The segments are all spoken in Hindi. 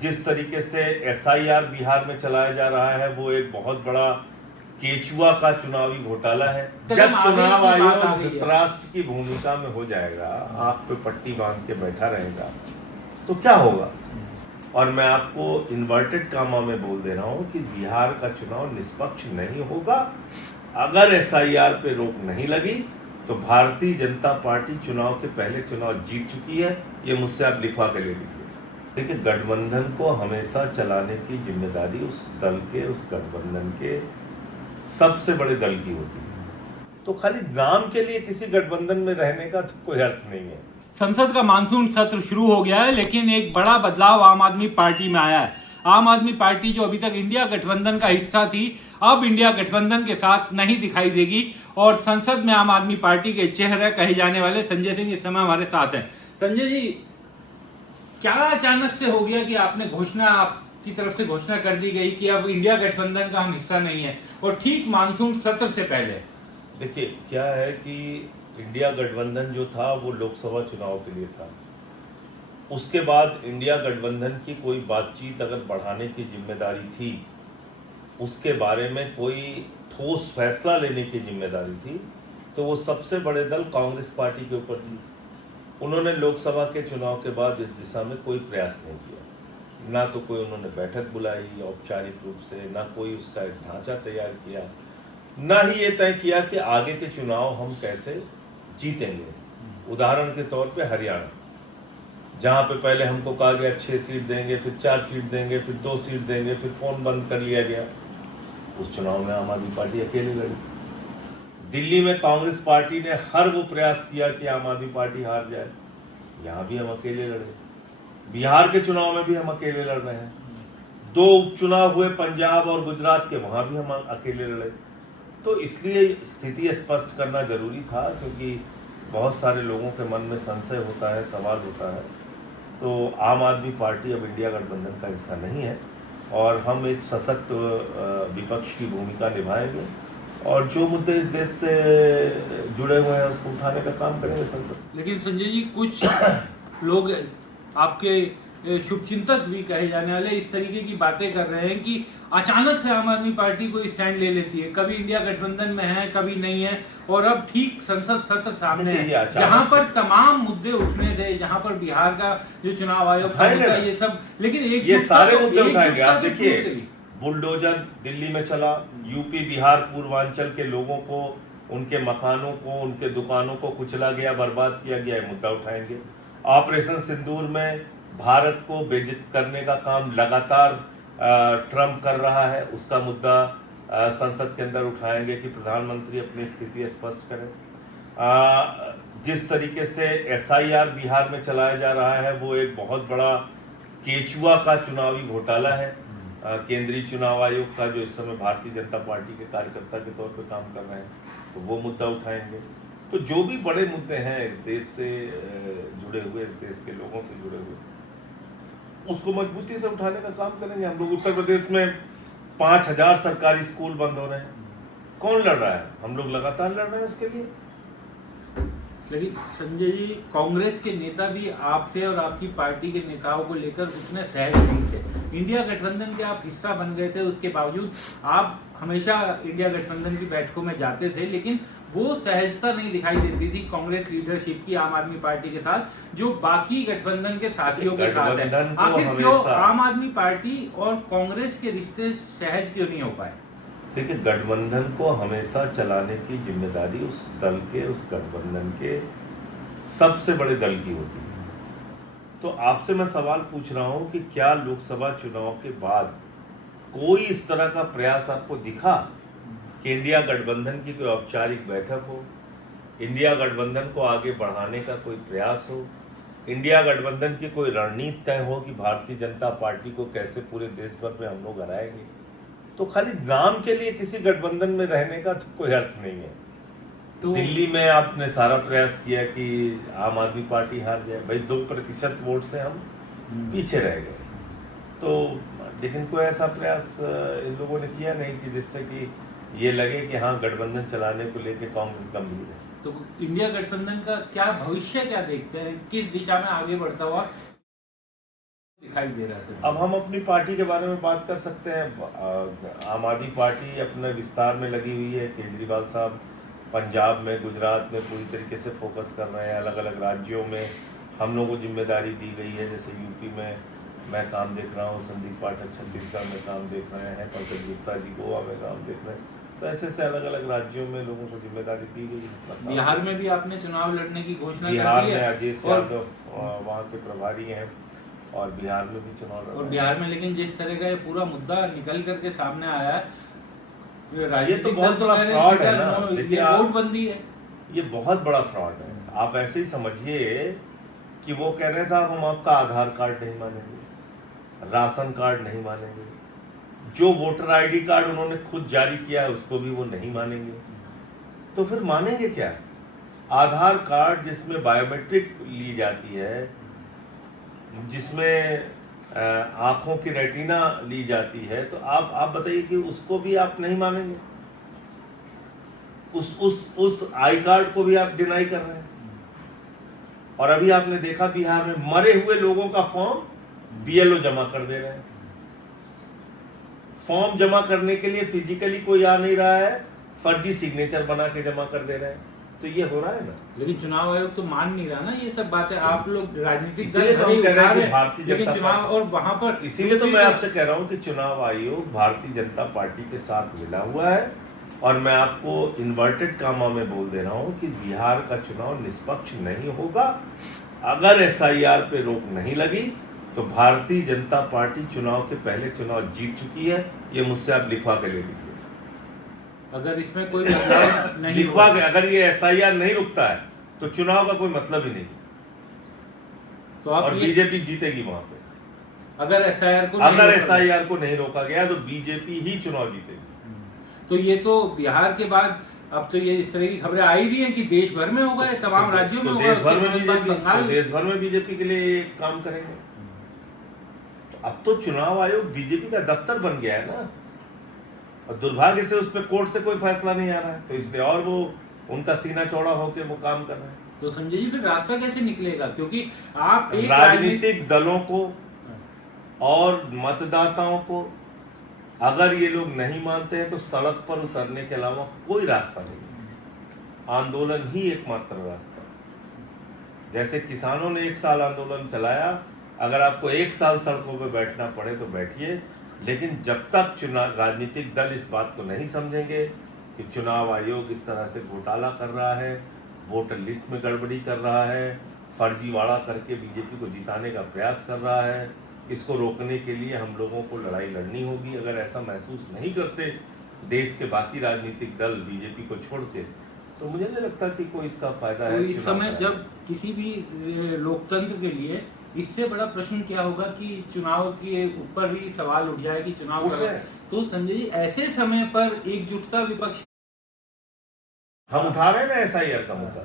जिस तरीके से एसआईआर बिहार में चलाया जा रहा है वो एक बहुत बड़ा केचुआ का चुनावी घोटाला है। जब चुनाव आयोग धृतराष्ट्र की भूमिका में हो जाएगा, आप पे पट्टी बांध के बैठा रहेगा, तो क्या होगा। और मैं आपको इन्वर्टेड कामा में बोल दे रहा हूं कि बिहार का चुनाव निष्पक्ष नहीं होगा। अगर एसआईआर पे रोक नहीं लगी तो भारतीय जनता पार्टी चुनाव के पहले चुनाव जीत चुकी है। ये मुझसे आप लिखवा के ले लीजिए। देखिए, गठबंधन को हमेशा चलाने की जिम्मेदारी उस दल के, उस गठबंधन के सबसे बड़े दल की होती है। तो खाली नाम के लिए किसी गठबंधन में रहने का तो कोई अर्थ नहीं है। संसद का मानसून सत्र शुरू हो गया है, लेकिन एक बड़ा बदलाव आम आदमी पार्टी में आया है। आम आदमी पार्टी जो अभी तक इंडिया गठबंधन का हिस्सा थी, अब इंडिया गठबंधन के साथ नहीं दिखाई देगी और संसद में आम आदमी पार्टी के चेहरे कहे जाने वाले संजय सिंह इस समय हमारे साथ हैं। संजय जी, क्या अचानक से हो गया कि आपने आपकी तरफ से घोषणा कर दी गई कि अब इंडिया गठबंधन का हम हिस्सा नहीं है, और ठीक मानसून सत्र से पहले? देखिए, क्या है कि इंडिया गठबंधन जो था वो लोकसभा चुनाव के लिए था। उसके बाद इंडिया गठबंधन की कोई बातचीत अगर बढ़ाने की जिम्मेदारी थी, उसके बारे में कोई ठोस फैसला लेने की जिम्मेदारी थी, तो वो सबसे बड़े दल कांग्रेस पार्टी के ऊपर थी। उन्होंने लोकसभा के चुनाव के बाद इस दिशा में कोई प्रयास नहीं किया। ना तो कोई उन्होंने बैठक बुलाई औपचारिक रूप से, ना कोई उसका एक ढांचा तैयार किया, ना ही ये तय किया कि आगे के चुनाव हम कैसे जीतेंगे। उदाहरण के तौर पे हरियाणा, जहाँ पे पहले हमको कहा गया 6 सीट देंगे, फिर 4 सीट देंगे, फिर 2 सीट देंगे, फिर फोन बंद कर लिया गया। उस चुनाव में आम आदमी पार्टी अकेले लड़ी। दिल्ली में कांग्रेस पार्टी ने हर वो प्रयास किया कि आम आदमी पार्टी हार जाए, यहाँ भी हम अकेले लड़े। बिहार के चुनाव में भी हम अकेले लड़ रहे हैं। 2 उपचुनाव हुए पंजाब और गुजरात के, वहां भी हम अकेले लड़े। तो इसलिए स्थिति स्पष्ट करना जरूरी था, क्योंकि बहुत सारे लोगों के मन में संशय होता है, सवाल होता है। तो आम आदमी पार्टी अब इंडिया गठबंधन का हिस्सा नहीं है और हम एक सशक्त विपक्ष की भूमिका निभाएंगे और जो मुद्दे इस देश से जुड़े हुए हैं उसको उठाने का काम करेंगे संसद। लेकिन संजय जी, कुछ लोग आपके शुभचिंतक भी कहे जाने वाले इस तरीके की बातें कर रहे हैं कि अचानक से आम आदमी पार्टी कोई स्टैंड ले लेती है, कभी इंडिया गठबंधन में है, कभी नहीं है, और अब ठीक संसद सत्र सामने है जहां पर तमाम मुद्दे उठने थे, जहां पर बिहार का जो चुनाव आयोग का मुद्दा, ये सब, लेकिन ये सारे मुद्दे उठाएंगे। आप देखिए, बुलडोजर दिल्ली में चला, यूपी बिहार पूर्वांचल के लोगों को, उनके मकानों को, उनके दुकानों को कुचला गया, बर्बाद किया गया, मुद्दा उठाएंगे। ऑपरेशन सिंदूर में भारत को बेइज्जत करने का काम लगातार ट्रम्प कर रहा है, उसका मुद्दा संसद के अंदर उठाएंगे कि प्रधानमंत्री अपनी स्थिति स्पष्ट करें। जिस तरीके से एसआईआर बिहार में चलाया जा रहा है वो एक बहुत बड़ा केचुआ का चुनावी घोटाला है। केंद्रीय चुनाव आयोग का, जो इस समय भारतीय जनता पार्टी के कार्यकर्ता के तौर पर काम कर रहे हैं, तो वो मुद्दा उठाएंगे। तो जो भी बड़े मुद्दे हैं इस देश से जुड़े हुए, इस देश के लोगों से जुड़े हुए, उसको मजबूती से उठाने का काम करेंगे हम लोग। उत्तर प्रदेश में 5000 सरकारी स्कूल बंद हो रहे हैं, कौन लड़ रहा है? हम लोग लगातार लड़ रहे हैं उसके लिए। लेकिन संजय जी, कांग्रेस के नेता भी आपसे और आपकी पार्टी के नेताओं को लेकर उतने सहज नहीं थे। इंडिया गठबंधन के आप हिस्सा बन गए थे, उसके बावजूद आप हमेशा इंडिया गठबंधन की बैठकों में जाते थे, लेकिन वो सहजता नहीं दिखाई देती थी कांग्रेस लीडरशिप की आम आदमी पार्टी के साथ, जो बाकी गठबंधन के साथियों के साथ है। आखिर क्यों आम आदमी पार्टी और कांग्रेस के रिश्ते सहज क्यों नहीं हो पाए? देखिए, गठबंधन को हमेशा चलाने की जिम्मेदारी उस दल के, उस गठबंधन के सबसे बड़े दल की होती है। तो आपसे मैं सवाल पूछ रहा हूं कि क्या लोकसभा चुनाव के बाद कोई इस तरह का प्रयास आपको दिखा कि इंडिया गठबंधन की कोई औपचारिक बैठक हो, इंडिया गठबंधन को आगे बढ़ाने का कोई प्रयास हो, इंडिया गठबंधन की कोई रणनीति तय हो कि भारतीय जनता पार्टी को कैसे पूरे देश भर में हम लोग हराएंगे? तो खाली नाम के लिए किसी गठबंधन में रहने का तो कोई अर्थ नहीं है। तो दिल्ली में आपने सारा प्रयास किया कि आम आदमी पार्टी हार जाए, भाई 2% वोट से हम पीछे रह गए। तो लेकिन कोई ऐसा प्रयास इन लोगों ने किया नहीं कि जिससे कि ये लगे कि हाँ, गठबंधन चलाने को लेकर कांग्रेस गंभीर है। तो इंडिया गठबंधन का क्या भविष्य क्या देखते हैं, किस दिशा में आगे बढ़ता हुआ दिखाई दे रहा है। अब हम अपनी पार्टी के बारे में बात कर सकते हैं। आम आदमी पार्टी अपने विस्तार में लगी हुई है। केजरीवाल साहब पंजाब में, गुजरात में पूरी तरीके से फोकस कर रहे हैं। अलग अलग राज्यों में हम लोगों को जिम्मेदारी दी गई है। जैसे यूपी में मैं काम देख रहा हूँ, संदीप पाठक छत्तीसगढ़ में काम देख रहे हैं, पंकज गुप्ता जी गोवा में काम देख रहे हैं। तो ऐसे अलग अलग राज्यों में लोगों को जिम्मेदारी दी गई है। बिहार में भी आपने चुनाव लड़ने की घोषणा बिहार कर दी में है। अजय यादव वहाँ के प्रभारी हैं और बिहार में भी चुनाव लड़ रहे और हैं। बिहार में लेकिन जिस तरह का ये पूरा मुद्दा निकल करके सामने आया है, ये तो बहुत बड़ा फ्रॉड है ना। देखिए नोटबंदी है, ये बहुत बड़ा फ्रॉड है। आप ऐसे ही समझिए कि वो कह रहे साहब हम आपका आधार कार्ड नहीं मानेंगे, राशन कार्ड नहीं मानेंगे, जो वोटर आईडी कार्ड उन्होंने खुद जारी किया है उसको भी वो नहीं मानेंगे। तो फिर मानेंगे क्या? आधार कार्ड जिसमें बायोमेट्रिक ली जाती है, जिसमें आंखों की रेटिना ली जाती है, तो आप बताइए कि उसको भी आप नहीं मानेंगे? उस आई कार्ड को भी आप डिनाई कर रहे हैं। और अभी आपने देखा बिहार में मरे हुए लोगों का फॉर्म बीएलओ जमा कर दे रहे हैं। फॉर्म जमा करने के लिए फिजिकली कोई आ नहीं रहा है, फर्जी सिग्नेचर बना के जमा कर दे रहे हैं। तो ये हो रहा है ना। लेकिन चुनाव आयोग तो मान नहीं रहा ना ये सब बातें। आप लोग राजनीतिक इसीलिए तो हम कह रहे हैं कि भारतीय लेकिन जनता चुनाव पार्टी, और वहां पर इसीलिए तो मैं आपसे कह रहा हूं कि चुनाव आयोग भारतीय जनता पार्टी के साथ मिला हुआ है। और मैं आपको इन्वर्टेड कामा में बोल दे रहा हूं कि बिहार का चुनाव निष्पक्ष नहीं होगा। अगर एसआईआर पे रोक नहीं लगी तो भारतीय जनता पार्टी चुनाव के पहले चुनाव जीत चुकी है। ये मुझसे आप लिखवा के ले लीजिए। अगर इसमें कोई बदलाव नहीं लिखवा के, अगर ये एसआईआर नहीं रुकता है तो चुनाव का कोई मतलब ही नहीं। तो आप और बीजेपी जीतेगी वहां पे। अगर एसआईआर को नहीं रोका गया तो बीजेपी ही चुनाव जीतेगी। तो ये तो बिहार के बाद अब तो ये इस तरह की खबरें आई भी हैं कि देश भर में होगा, तमाम राज्यों में होगा। देश भर में बीजेपी के लिए काम करेंगे। तो अब तो चुनाव आयोग बीजेपी का दफ्तर बन गया है ना। और दुर्भाग्य से उस पर कोर्ट से कोई फैसला नहीं आ रहा है, तो इसलिए और वो उनका सीना चौड़ा होकर वो काम कर रहे हैं। तो संजय जी फिर रास्ता कैसे निकलेगा? क्योंकि आप एक राजनीतिक दलों को और मतदाताओं को अगर ये लोग नहीं मानते हैं तो सड़क पर उतरने के अलावा कोई रास्ता नहीं है। आंदोलन ही एकमात्र रास्ता है। जैसे किसानों ने 1 साल आंदोलन चलाया, अगर आपको 1 साल सड़कों पर बैठना पड़े तो बैठिए। लेकिन जब तक चुनाव राजनीतिक दल इस बात को नहीं समझेंगे कि चुनाव आयोग इस तरह से घोटाला कर रहा है, वोटर लिस्ट में गड़बड़ी कर रहा है, फर्जीवाड़ा करके बीजेपी को जिताने का प्रयास कर रहा है, इसको रोकने के लिए हम लोगों को लड़ाई लड़नी होगी। अगर ऐसा महसूस नहीं करते देश के बाकी राजनीतिक दल बीजेपी को छोड़ के, तो मुझे नहीं लगता कि कोई इसका फायदा है। इस समय जब किसी भी लोकतंत्र के लिए इससे बड़ा प्रश्न क्या होगा कि चुनाव के ऊपर भी सवाल उठ जाए कि चुनाव तो संजय जी ऐसे समय पर एकजुटता विपक्ष हम उठा रहे हैं ना एसआईआर का मुद्दा।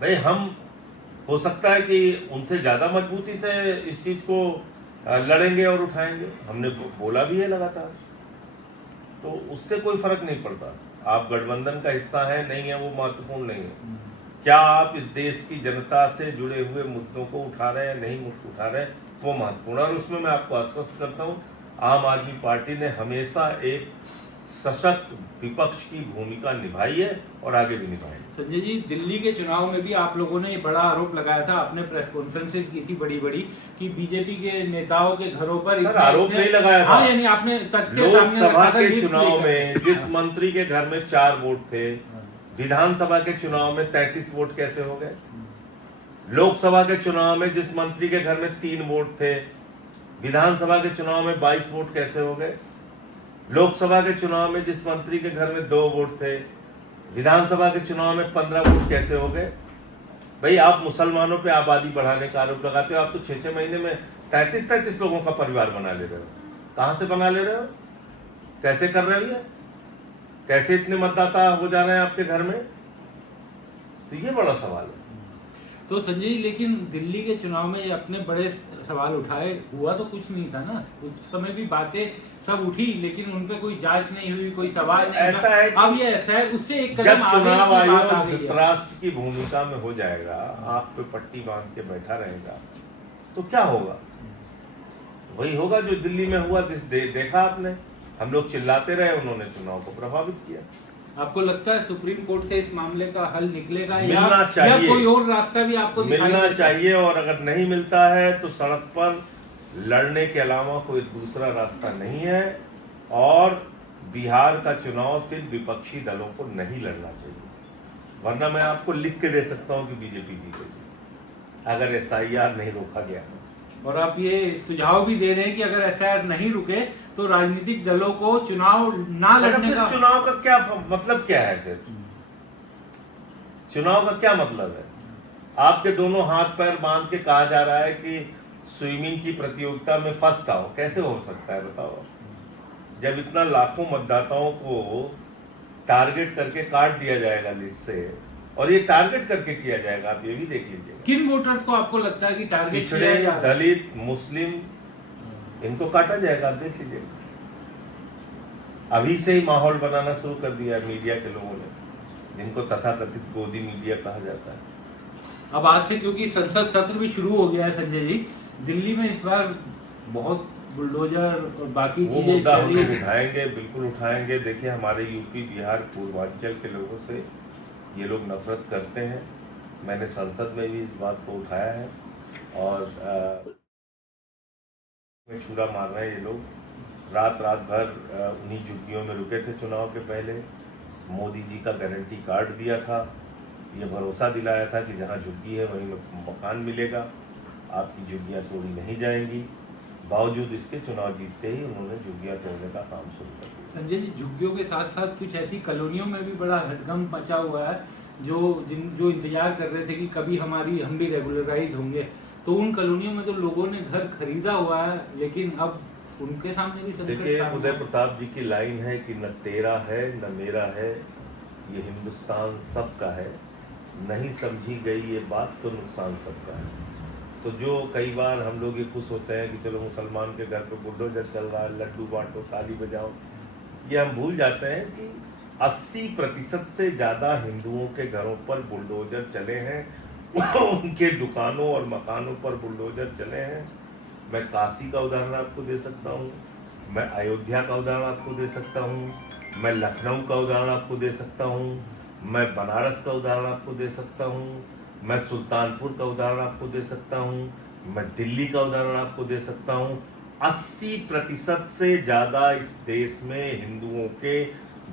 भाई हम हो सकता है कि उनसे ज्यादा मजबूती से इस चीज को लड़ेंगे और उठाएंगे। हमने बोला भी है लगातार, तो उससे कोई फर्क नहीं पड़ता। आप गठबंधन का हिस्सा है नहीं है वो महत्वपूर्ण नहीं है। क्या आप इस देश की जनता से जुड़े हुए मुद्दों को उठा रहे हैं नहीं उठा रहे हैं वो महत्वपूर्ण। और उसमें मैं आपको आश्वस्त करता हूँ, आम आदमी पार्टी ने हमेशा एक सशक्त विपक्ष की भूमिका निभाई है और आगे भी निभाएगी। संजय जी दिल्ली के चुनाव में भी आप लोगों ने ये बड़ा आरोप लगाया था, आपने प्रेस कॉन्फ्रेंसेस की थी बड़ी बड़ी कि बीजेपी के नेताओं के घरों पर आरोप नहीं लगाया था। यानी आपने लोकसभा के चुनाव में जिस मंत्री के घर में 4 वोट थे, विधानसभा के चुनाव में 33 वोट कैसे हो गए? लोकसभा के चुनाव में जिस मंत्री के घर में 3 वोट थे, विधानसभा के चुनाव में 22 वोट कैसे हो गए? लोकसभा के चुनाव में जिस मंत्री के घर में 2 वोट थे, विधानसभा के चुनाव में 15 वोट कैसे हो गए? भाई आप मुसलमानों पे आबादी बढ़ाने का आरोप लगाते हो। आप तो 6-6 महीने में 33-33 लोगों का परिवार बना ले रहे हो। कहां से बना ले रहे हो? कैसे कर रहे हो ये? कैसे इतने मतदाता हो जा रहे हैं आपके घर में? तो ये बड़ा सवाल है। तो संजय जी लेकिन दिल्ली के चुनाव में ये अपने बड़े सवाल उठाए, हुआ तो कुछ नहीं था ना। उस समय भी बातें सब उठी लेकिन उन पे कोई जांच नहीं हुई, कोई सवाल नहीं। ऐसा है अब ये ऐसा है उससे एक कदम जब चुनाव आयोग आगे धृतराष्ट्र की भूमिका में हो जाएगा, आप पे पट्टी बांध के बैठा रहेगा, तो क्या होगा? वही होगा जो दिल्ली में हुआ। देखा आपने, हम लोग चिल्लाते रहे, उन्होंने चुनाव को प्रभावित किया। आपको लगता है सुप्रीम कोर्ट से इस मामले का हल निकलेगा मिलना चाहिए, या कोई और रास्ता भी आपको मिलना चाहिए, और अगर नहीं मिलता है तो सड़क पर लड़ने के अलावा कोई दूसरा रास्ता नहीं है। और बिहार का चुनाव फिर विपक्षी दलों को नहीं लड़ना चाहिए, वरना मैं आपको लिख के दे सकता हूं कि बीजेपी जीतेगी अगर एसआईआर नहीं रोका गया। और आप ये सुझाव भी दे रहे हैं कि अगर एसआईआर नहीं रुके तो राजनीतिक दलों को चुनाव ना लड़ने का, चुनाव का क्या मतलब क्या है? फिर चुनाव का क्या मतलब है? आपके दोनों हाथ पैर बांध के कहा जा रहा है कि स्विमिंग की प्रतियोगिता में फर्स्ट आओ, कैसे हो सकता है बताओ? जब इतना लाखों मतदाताओं को टारगेट करके काट दिया जाएगा लिस्ट से, और ये टारगेट करके किया जाएगा, आप ये भी देख लीजिए। किन वोटर्स को आपको लगता है कि टारगेट पिछड़े, दलित, मुस्लिम, इनको काटा जाएगा, आप देख लीजिए। अभी से ही माहौल बनाना शुरू कर दिया है मीडिया के लोगों ने, जिनको तथाकथित गोदी मीडिया कहा जाता है। अब आज से क्योंकि संसद सत्र भी शुरू हो गया है संजय जी, दिल्ली में इस बार बहुत बुलडोजर और बाकी चीजें उठाएंगे, बिल्कुल उठाएंगे। देखिए, हमारे यूपी, बिहार, पूर्वांचल के लोगों से ये लोग नफरत करते हैं। मैंने संसद में भी इस बात को उठाया है, और छुरा मार रहे हैं ये लोग। रात भर उन्हीं झुग्गियों में रुके थे चुनाव के पहले। मोदी जी का गारंटी कार्ड दिया था, ये भरोसा दिलाया था कि जहाँ झुग्गी है वहीं मकान मिलेगा, आपकी झुग्गियाँ तोड़ी नहीं जाएंगी। बावजूद इसके चुनाव जीतते ही उन्होंने झुग्गियाँ तोड़ने का काम शुरू कर दिया। संजय जी, झुग्गियों के साथ साथ कुछ ऐसी कॉलोनियों में भी बड़ा हड़कंप मचा हुआ है, जो इंतजार कर रहे थे कि कभी हम भी रेगुलराइज होंगे। तो उन कॉलोनियों में तो लोगों ने घर खरीदा हुआ है, लेकिन अब उनके सामने भी देखिए, उदय प्रताप जी की लाइन है कि न तेरा है न मेरा है, ये हिंदुस्तान सबका है, नहीं समझी गई ये बात तो नुकसान सबका है। तो जो कई बार हम लोग ये खुश होते हैं कि चलो मुसलमान के घर पे बुलडोजर चल रहा है, लड्डू बांटो, ताली बजाओ, ये हम भूल जाते हैं कि 80% से ज़्यादा हिंदुओं के घरों पर बुलडोजर चले हैं, उनके दुकानों और मकानों पर बुलडोजर चले हैं। मैं काशी का उदाहरण आपको दे सकता हूँ, मैं अयोध्या का उदाहरण आपको दे सकता हूँ, मैं लखनऊ का उदाहरण आपको दे सकता हूँ, मैं बनारस का उदाहरण आपको दे सकता हूँ, मैं सुल्तानपुर का उदाहरण आपको दे सकता हूँ, मैं दिल्ली का उदाहरण आपको दे सकता हूँ। 80% से ज़्यादा इस देश में हिंदुओं के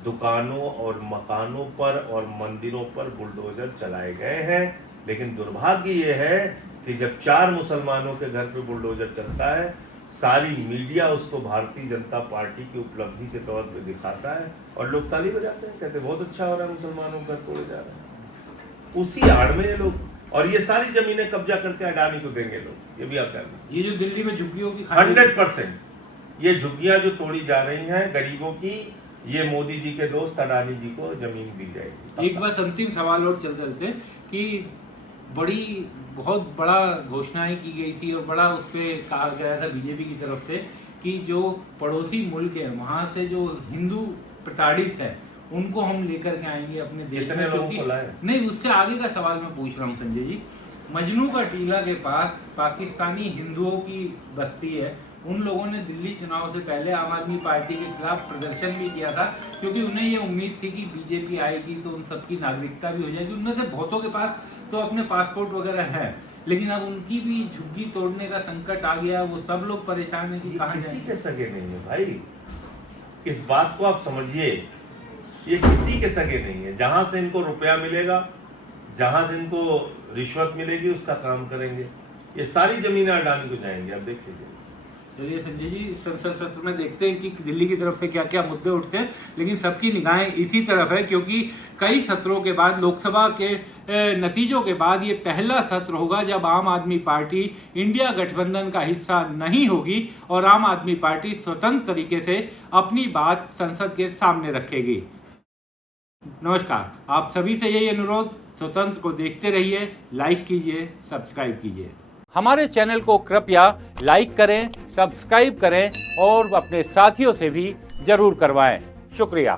दुकानों और मकानों पर और मंदिरों पर बुलडोजर चलाए गए हैं। लेकिन दुर्भाग्य ये है कि जब 4 मुसलमानों के घर पे बुलडोजर चलता है, सारी मीडिया उसको भारतीय जनता पार्टी की उपलब्धि के तौर पे दिखाता है, और लोग ताली बजाते हैं, कहते हैं बहुत अच्छा हो रहा है, मुसलमानों का घर तोड़े जा रहे हैं। उसी आड़ में ये लोग, और ये सारी जमीनें कब्जा करके अडानी को देंगे लोग, ये भी आप जानते हैं। ये जो दिल्ली में झुग्गियों की 100% ये झुग्गियां जो तोड़ी जा रही हैं गरीबों की, ये मोदी जी के दोस्त अडानी जी को जमीन दी जाएगी। एक बस अंतिम सवाल और चलते कि बहुत बड़ा घोषणाएं की गई थी और बड़ा उस पर कहा गया था बीजेपी की तरफ से कि जो पड़ोसी मुल्क है वहाँ से जो हिंदू प्रताड़ित है उनको हम लेकर के आएंगे अपने देश में। नहीं, उससे आगे का सवाल मैं पूछ रहा हूँ संजय जी। मजनू का टीला के पास पाकिस्तानी हिंदुओं की बस्ती है, उन लोगों ने दिल्ली चुनाव से पहले आम आदमी पार्टी के खिलाफ प्रदर्शन भी किया था, क्योंकि उन्हें ये उम्मीद थी कि बीजेपी आएगी तो उन सबकी नागरिकता भी हो जाएगी। उनमें से बहुतों के पास तो अपने पासपोर्ट वगैरह है, लेकिन अब उनकी भी झुग्गी तोड़ने का संकट आ गया। वो सब लोग परेशान है कि कहाँ किसी के सगे नहीं है भाई, इस बात को आप समझिए, ये किसी के सगे नहीं है। जहां से इनको रुपया मिलेगा, जहां से इनको रिश्वत मिलेगी, उसका काम करेंगे। ये सारी जमीनें अडानी को जाएंगी, आप देख लीजिए। चलिए संजय जी, संसद सत्र में देखते हैं कि दिल्ली की तरफ से क्या क्या मुद्दे उठते हैं, लेकिन सबकी निगाहें इसी तरफ है, क्योंकि कई सत्रों के बाद, लोकसभा के नतीजों के बाद ये पहला सत्र होगा जब आम आदमी पार्टी इंडिया गठबंधन का हिस्सा नहीं होगी और आम आदमी पार्टी स्वतंत्र तरीके से अपनी बात संसद के सामने रखेगी। नमस्कार, आप सभी से यही अनुरोध, स्वतंत्र को देखते रहिए, लाइक कीजिए, सब्सक्राइब कीजिए। हमारे चैनल को कृपया लाइक करें, सब्सक्राइब करें और अपने साथियों से भी जरूर करवाएं। शुक्रिया।